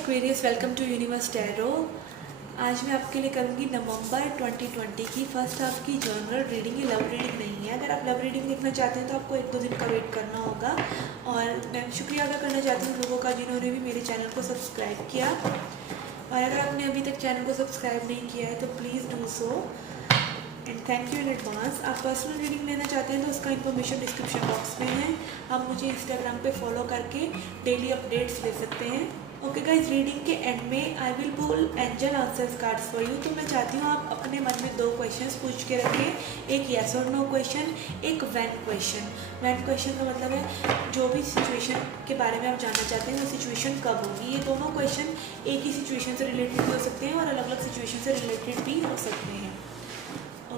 Aquarius, welcome to universe tarot. आज मैं आपके लिए करूँगी नवंबर 2020 की फर्स्ट हाफ की जर्नल रीडिंग। ये लव रीडिंग नहीं है। अगर आप लव रीडिंग देखना चाहते हैं तो आपको 1-2 दिन का वेट करना होगा। और मैं शुक्रिया अदा करना चाहती हूँ लोगों का जिन्होंने भी मेरे चैनल को सब्सक्राइब किया। और अगर आपने अभी तक चैनल को सब्सक्राइब नहीं किया है तो please do so and thank you in advance. आप पर्सनल रीडिंग लेना चाहते हैं तो उसका इन्फॉर्मेशन डिस्क्रिप्शन बॉक्स में है। आप मुझे इंस्टाग्राम पे फॉलो करके डेली अपडेट्स ले सकते हैं। ओके गाइज, रीडिंग के एंड में I will pull angel answers cards for you. तो मैं चाहती हूँ आप अपने मन में 2 क्वेश्चंस पूछ के रखें, एक येस और नो क्वेश्चन, एक व्हेन क्वेश्चन। व्हेन क्वेश्चन का मतलब है जो भी सिचुएशन के बारे में आप जानना चाहते हैं वो सिचुएशन कब होगी। ये दोनों क्वेश्चन एक ही सिचुएशन से रिलेटेड भी हो सकते हैं और अलग अलग सिचुएशन से रिलेटेड भी हो सकते हैं।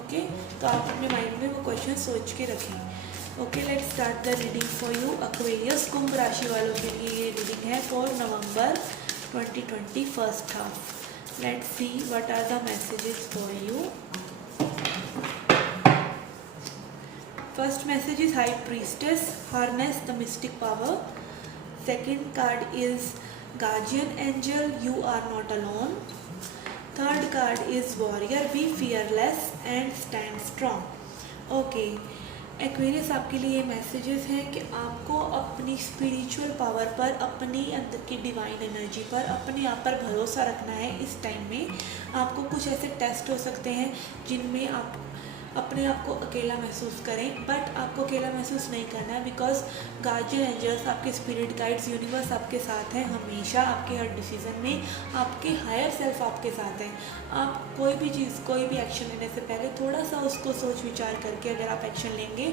ओके, तो आप अपने माइंड में वो क्वेश्चन सोच के रखें। Okay, let's start the reading for you. Aquarius कुंभ राशि वालों के लिए ये रीडिंग है for November 2020 first half. Let's see what are the messages for you. First message is high priestess, harness the mystic power. Second card is guardian angel, you are not alone. Third card is warrior, be fearless and stand strong. Okay Aquarius, आपके लिए ये messages हैं कि आपको अपनी spiritual power पर, अपनी अंदर की डिवाइन एनर्जी पर, अपने आप पर भरोसा रखना है। इस टाइम में आपको कुछ ऐसे टेस्ट हो सकते हैं जिनमें आप अपने आप को अकेला महसूस करें, बट आपको अकेला महसूस नहीं करना है बिकॉज गार्जियन एंजल्स, आपके स्पिरिट गाइड्स, यूनिवर्स आपके साथ हैं हमेशा। आपके हर डिसीजन में आपके हायर सेल्फ आपके साथ हैं। आप कोई भी चीज़, कोई भी एक्शन लेने से पहले थोड़ा सा उसको सोच विचार करके अगर आप एक्शन लेंगे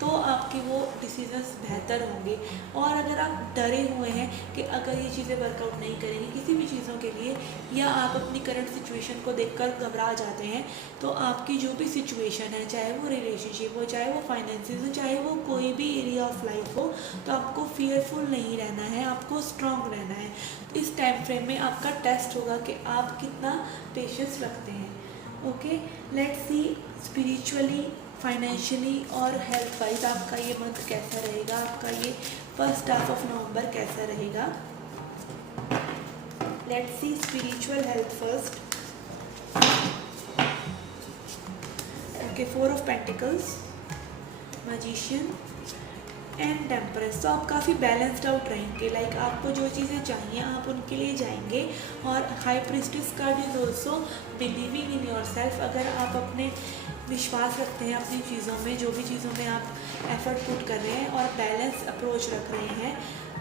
तो आपके वो डिसीजंस बेहतर होंगे। और अगर आप डरे हुए हैं कि अगर ये चीज़ें वर्कआउट नहीं करेंगी किसी भी चीज़ों के लिए, या आप अपनी करंट सिचुएशन को देखकर घबरा जाते हैं, तो आपकी जो भी सिचुएशन है, चाहे वो रिलेशनशिप हो, चाहे वो फाइनेंसिस हो, चाहे वो कोई भी एरिया ऑफ लाइफ हो, तो आपको फियरफुल नहीं रहना है, आपको स्ट्रांग रहना है। इस टाइम फ्रेम में आपका टेस्ट होगा कि आप कितना पेशेंस रखते हैं। Okay, let's C spiritually, financially और हेल्थ वाइज आपका ये मंथ कैसा रहेगा, आपका ये फर्स्ट हाफ ऑफ नवंबर कैसा रहेगा। Let's see spiritual health first. Okay, 4 of pentacles, magician and temperance. तो आप काफ़ी बैलेंस्ड आउट रहेंगे, लाइक आपको जो चीज़ें चाहिए आप उनके लिए जाएंगे। और high priestess card is also believing in your self. अगर आप अपने विश्वास रखते हैं अपनी चीज़ों में, जो भी चीज़ों में आप एफर्ट पुट कर रहे हैं और बैलेंस अप्रोच रख रहे हैं,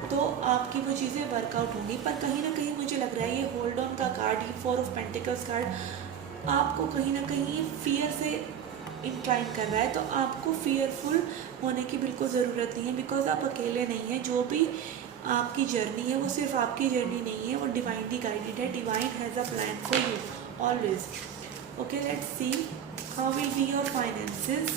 तो आपकी वो चीज़ें वर्कआउट होंगी। पर कहीं ना कहीं मुझे लग रहा है ये होल्ड ऑन का कार्ड, ये 4 ऑफ पेंटिकल्स कार्ड आपको कहीं ना कहीं फियर से इंक्लाइन कर रहा है। तो आपको फियरफुल होने की बिल्कुल ज़रूरत नहीं है बिकॉज आप अकेले नहीं हैं। जो भी आपकी जर्नी है वो सिर्फ आपकी जर्नी नहीं है, वो डिवाइनली गाइडेड है। Divine has a plan for you always. Okay, let's C how will be your finances.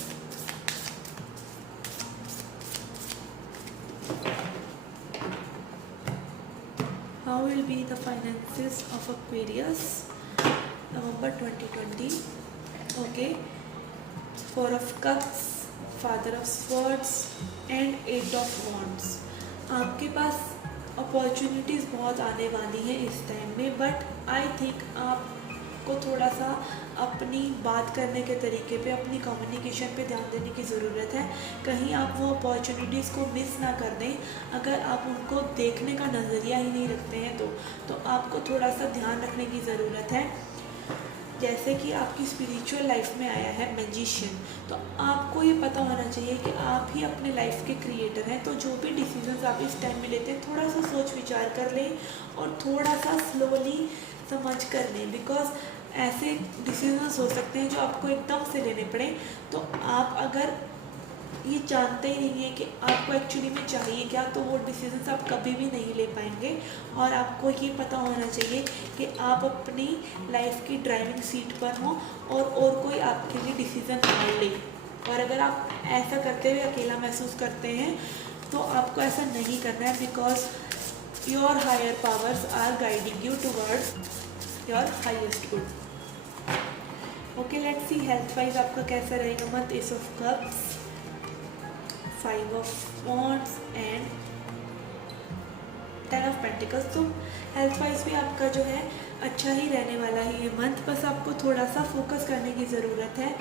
How will be the finances of Aquarius November 2020. Okay, 4 of cups, father of swords and 8 of wands. आपके पास opportunities बहुत आने वाली हैं इस time में, but I think आपको थोड़ा सा अपनी बात करने के तरीके पे, अपनी कम्युनिकेशन पे ध्यान देने की ज़रूरत है। कहीं आप वो अपॉर्चुनिटीज़ को मिस ना कर दें। अगर आप उनको देखने का नज़रिया ही नहीं रखते हैं तो आपको थोड़ा सा ध्यान रखने की ज़रूरत है। जैसे कि आपकी स्पिरिचुअल लाइफ में आया है मैजिशियन, तो आपको ये पता होना चाहिए कि आप ही अपने लाइफ के क्रिएटर हैं। तो जो भी डिसीजंस आप इस टाइम में लेते हैं थोड़ा सा सोच विचार कर लें और थोड़ा सा स्लोली समझ कर लें, बिकॉज ऐसे डिसीजंस हो सकते हैं जो आपको एकदम से लेने पड़े। तो आप अगर ये जानते ही नहीं है कि आपको एक्चुअली में चाहिए क्या, तो वो डिसीजंस आप कभी भी नहीं ले पाएंगे। और आपको ये पता होना चाहिए कि आप अपनी लाइफ की ड्राइविंग सीट पर हों और कोई आपके लिए डिसीज़न ना ले। और अगर आप ऐसा करते हुए अकेला महसूस करते हैं तो आपको ऐसा नहीं करना है, because your higher powers are guiding you towards your highest good. Okay, let's see health wise आपका कैसा रहेगा month. Ace of cups, 5 of wands and 10 of pentacles. तो हेल्थ वाइज भी आपका जो है अच्छा ही रहने वाला है ये मंथ, बस आपको थोड़ा सा फोकस करने की ज़रूरत है।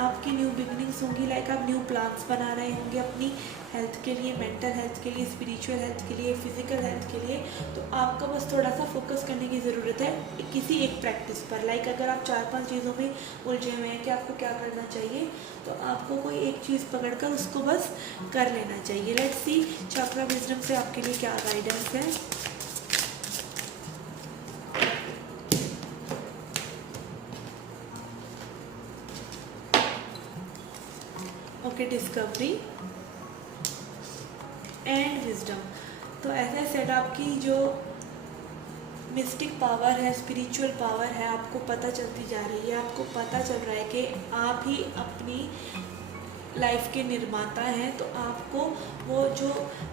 आपकी न्यू बिगनिंग्स होंगी, लाइक आप न्यू प्लान्स बना रहे होंगे अपनी हेल्थ के लिए, मेंटल हेल्थ के लिए, स्पिरिचुअल हेल्थ के लिए, फिजिकल हेल्थ के लिए। तो आपका बस थोड़ा सा फोकस करने की ज़रूरत है किसी एक प्रैक्टिस पर। लाइक अगर आप 4-5 चीज़ों में उलझे हुए हैं कि आपको क्या करना चाहिए, तो आपको कोई एक चीज़ पकड़कर उसको बस कर लेना चाहिए। लेट्स सी चक्रा विजडम से आपके लिए क्या गाइडेंस है। Okay, discovery and wisdom. तो ऐसा सेट आपकी जो मिस्टिक पावर है, स्पिरिचुअल पावर है, आपको पता चलती जा रही है। आपको पता चल रहा है कि आप ही अपनी लाइफ के निर्माता हैं। तो आपको वो जो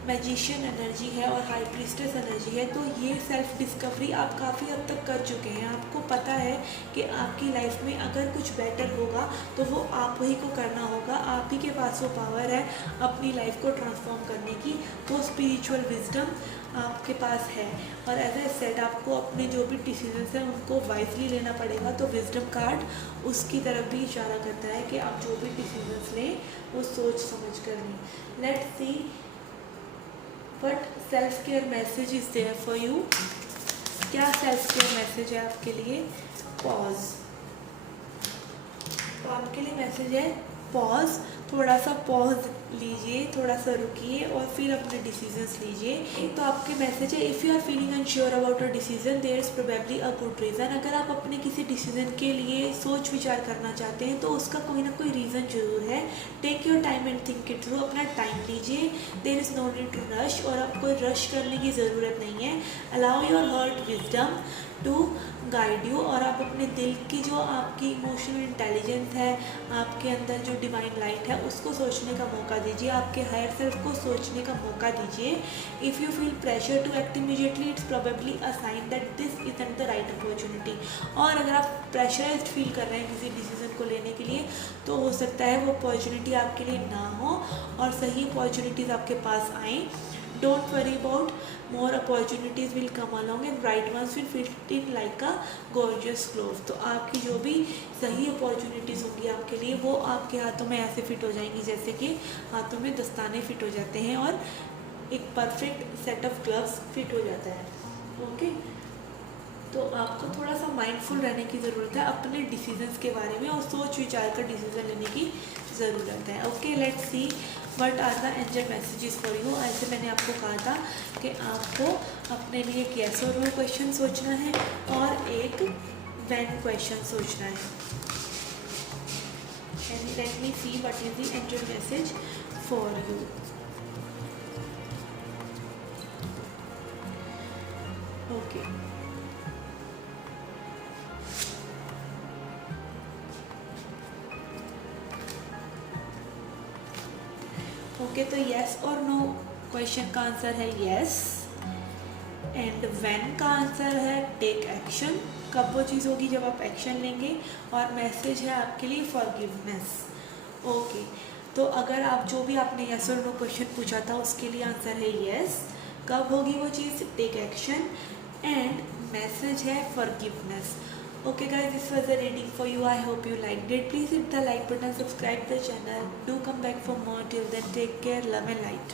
मैजिशियन एनर्जी है और हाई प्रीस्टेस एनर्जी है, तो ये सेल्फ डिस्कवरी आप काफ़ी हद तक कर चुके हैं। आपको पता है कि आपकी लाइफ में अगर कुछ बेटर होगा तो वो आप ही को करना होगा। आप ही के पास वो पावर है अपनी लाइफ को ट्रांसफॉर्म करने की। वो स्पिरिचुअल विजडम आपके पास है। और एज ए सेट आपको अपने जो भी डिसीजंस हैं उनको वाइजली लेना पड़ेगा। तो विजडम कार्ड उसकी तरफ भी इशारा करता है कि आप जो भी डिसीजंस लें वो सोच समझ कर लें। Let's see what self care message is there for you. क्या सेल्फ केयर मैसेज है आपके लिए? पॉज। तो आपके लिए मैसेज है पॉज। थोड़ा सा पॉज लीजिए, थोड़ा सा रुकिए और फिर अपने डिसीजंस लीजिए। तो आपके मैसेज है if you are feeling unsure about a decision there is probably a good reason. अगर आप अपने किसी डिसीजन के लिए सोच विचार करना चाहते हैं तो उसका कोई ना कोई रीज़न जरूर है। Take your time and think it through. अपना टाइम लीजिए। There is no need to rush, और आपको रश करने की ज़रूरत नहीं है। Allow your heart wisdom to guide you. और आप अपने दिल की जो आपकी इमोशनल इंटेलिजेंस है, आपके अंदर जो डिवाइन लाइट है, उसको सोचने का मौका दीजिए। आपके हायर सेल्फ को सोचने का मौका दीजिए। If you feel pressure to act immediately it's probably a sign that this isn't the right opportunity. और अगर आप प्रेशराइज्ड फील कर रहे हैं किसी डिसीजन को लेने के लिए, तो हो सकता है वो अपॉर्चुनिटी आपके लिए ना हो और सही अपॉर्चुनिटीज़ आपके पास आएँ। Don't worry about more opportunities will come along and right ones will fit in like a gorgeous glove। तो आपकी जो भी सही अपॉर्चुनिटीज़ होंगी आपके लिए, वो आपके हाथों में ऐसे फिट हो जाएंगी जैसे कि हाथों में दस्ताने फिट हो जाते हैं और एक perfect set of gloves fit हो जाता है। ओके, तो आपको थोड़ा सा माइंडफुल रहने की ज़रूरत है अपने डिसीजंस के बारे में और सोच विचार कर डिसीजन लेने की ज़रूरत है। Okay, let's see what are the angel messages for you. ऐसे मैंने आपको कहा था कि आपको अपने लिए एक येस और नो क्वेश्चन सोचना है और एक व्हेन क्वेश्चन सोचना है। And let me see what is the angel message for you. Okay, okay, तो येस और नो क्वेश्चन का आंसर है येस एंड व्हेन का आंसर है टेक एक्शन। कब वो चीज़ होगी जब आप एक्शन लेंगे। और मैसेज है आपके लिए फॉरगिवनेस। ओके, तो अगर आप जो भी आपने येस और नो क्वेश्चन पूछा था उसके लिए आंसर है येस। कब होगी वो चीज़? Take action. एंड मैसेज है forgiveness. Okay guys, this was a reading for you. I hope you liked it. Please hit the like button, subscribe the channel. Do come back for more. Till then, take care, love and light.